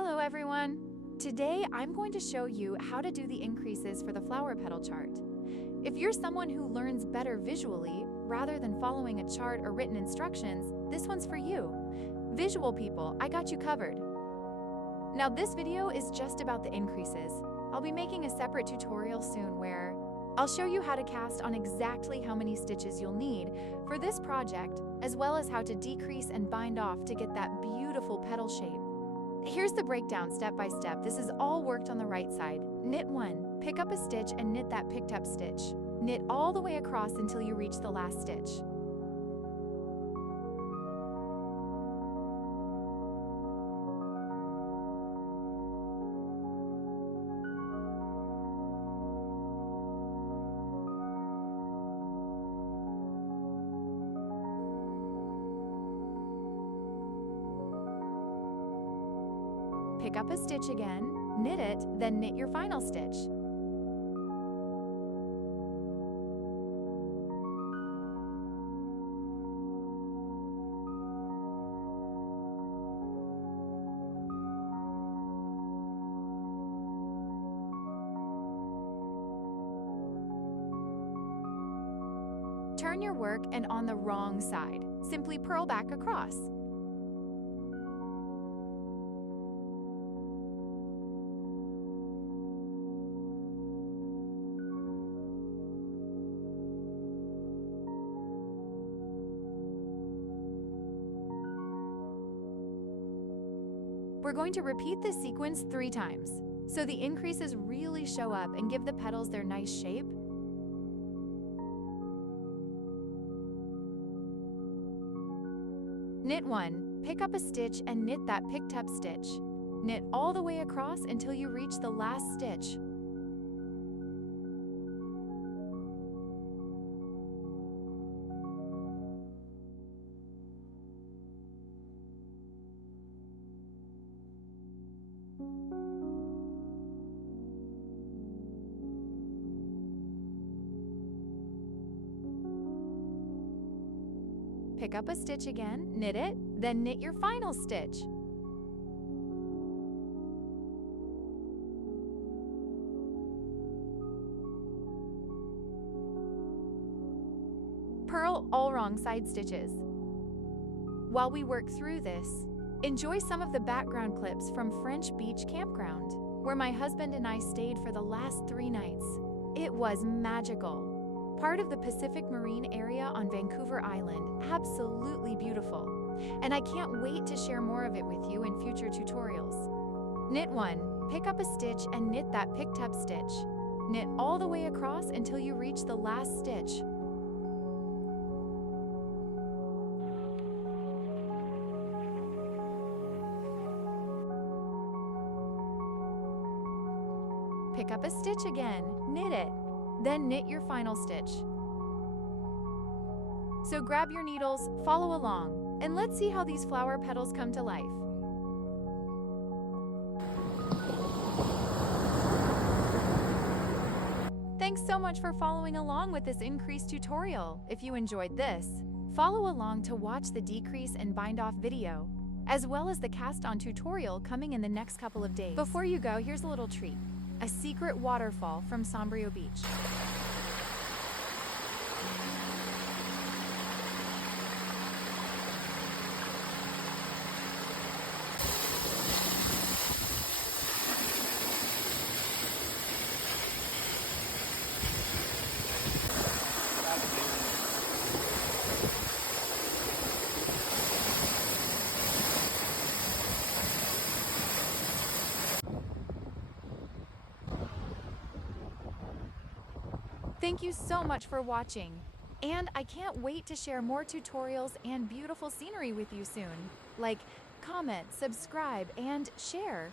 Hello everyone! Today I'm going to show you how to do the increases for the flower petal chart. If you're someone who learns better visually rather than following a chart or written instructions, this one's for you. Visual people, I got you covered. Now this video is just about the increases. I'll be making a separate tutorial soon where I'll show you how to cast on exactly how many stitches you'll need for this project, as well as how to decrease and bind off to get that beautiful petal shape. Here's the breakdown step by step. This is all worked on the right side. Knit 1, pick up a stitch and knit that picked up stitch. Knit all the way across until you reach the last stitch. Pick up a stitch again, knit it, then knit your final stitch. Turn your work and on the wrong side. Simply purl back across. We're going to repeat this sequence 3 times, so the increases really show up and give the petals their nice shape. Knit 1, pick up a stitch and knit that picked up stitch. Knit all the way across until you reach the last stitch. Pick up a stitch again, knit it, then knit your final stitch. Purl all wrong side stitches. While we work through this, enjoy some of the background clips from French Beach Campground, where my husband and I stayed for the last 3 nights. It was magical. Part of the Pacific Marine area on Vancouver Island, absolutely beautiful. And I can't wait to share more of it with you in future tutorials. Knit 1, pick up a stitch and knit that picked up stitch. Knit all the way across until you reach the last stitch. Pick up a stitch again, knit it, then knit your final stitch. So grab your needles, follow along, and let's see how these flower petals come to life. Thanks so much for following along with this increase tutorial. If you enjoyed this, follow along to watch the decrease and bind off video, as well as the cast on tutorial coming in the next couple of days. Before you go, here's a little treat. A secret waterfall from Sombrio Beach. Thank you so much for watching, and I can't wait to share more tutorials and beautiful scenery with you soon. Like, comment, subscribe, and share.